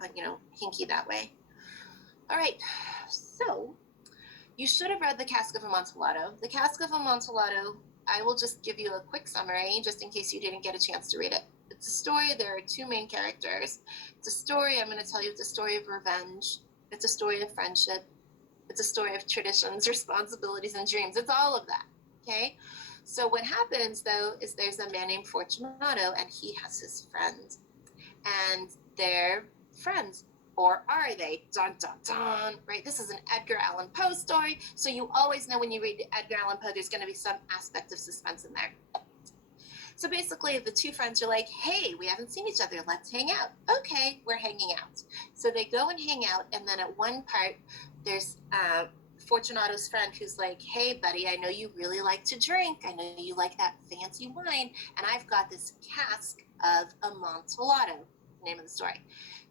hinky that way. All right, so you should have read the Cask of Amontillado. The Cask of Amontillado, I will just give you a quick summary just in case you didn't get a chance to read it. It's a story. There are two main characters. It's a story, I'm going to tell you, it's a story of revenge. It's a story of friendship. It's a story of traditions, responsibilities, and dreams. It's all of that, okay? So what happens, though, is there's a man named Fortunato, and he has his friends. And they're friends. Or are they? Dun, dun, dun, right? This is an Edgar Allan Poe story, so you always know when you read Edgar Allan Poe, there's going to be some aspect of suspense in there. So basically, the two friends are like, hey, we haven't seen each other. Let's hang out. Okay, we're hanging out. So they go and hang out, and then at one part, there's Fortunato's friend who's like, hey, buddy, I know you really like to drink. I know you like that fancy wine, and I've got this cask of Amontillado, name of the story.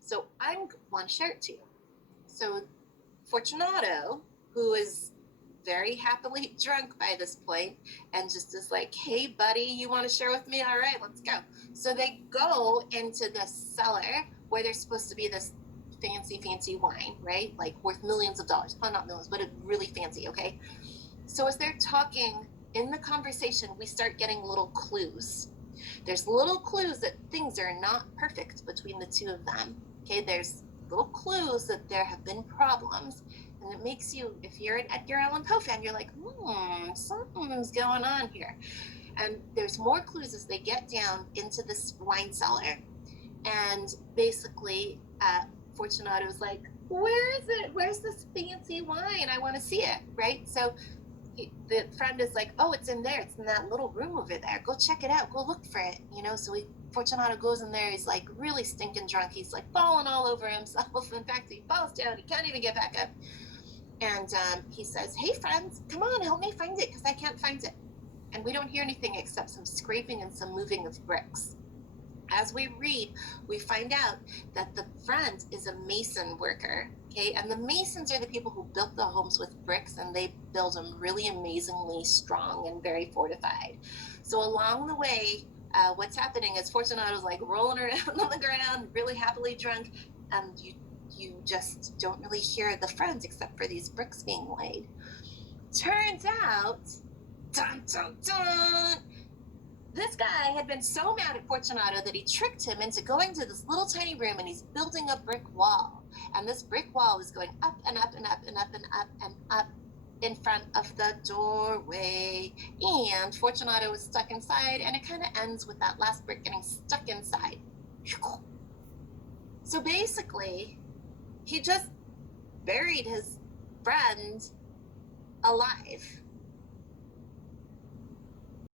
So I want to share it to you. So Fortunato, who is very happily drunk by this point, and just is like, hey, buddy, you want to share with me? All right, let's go. So they go into the cellar where there's supposed to be this fancy wine, right? Like worth millions of dollars. Well, not millions, but really fancy, okay? So as they're talking in the conversation, we start getting little clues. There's little clues that things are not perfect between the two of them, okay? There's little clues that there have been problems, and it makes you, if you're an Edgar Allan Poe fan, you're like, something's going on here. And there's more clues as they get down into this wine cellar, and basically Fortunato's like, where is it? Where's this fancy wine? I want to see it, right? So the friend is like, oh, it's in there. It's in that little room over there. Go check it out. Go look for it. So Fortunato goes in there. He's like really stinking drunk. He's like falling all over himself. In fact, he falls down. He can't even get back up. And he says, hey, friends, come on, help me find it because I can't find it. And we don't hear anything except some scraping and some moving of bricks. As we read, we find out that the friend is a mason worker, okay? And the masons are the people who built the homes with bricks, and they build them really amazingly strong and very fortified. So along the way, what's happening is Fortunato's like rolling around on the ground, really happily drunk, and you just don't really hear the friends except for these bricks being laid. Turns out, dun, dun, dun, this guy had been so mad at Fortunato that he tricked him into going to this little tiny room, and he's building a brick wall. And this brick wall is going up and up and up and up and up and up in front of the doorway. And Fortunato is stuck inside, and it kind of ends with that last brick getting stuck inside. So basically, he just buried his friend alive.